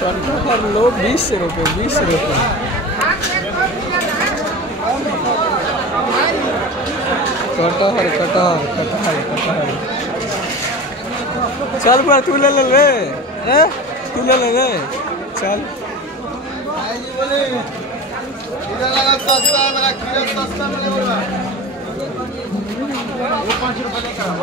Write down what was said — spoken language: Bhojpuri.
कटहर लो 20 रुपये 20 रुपये। कटहर कटहर कटहर कटहर चल बुआ तू ले ले तू ले ले चल। वो 5 रुपये लेकर आओ।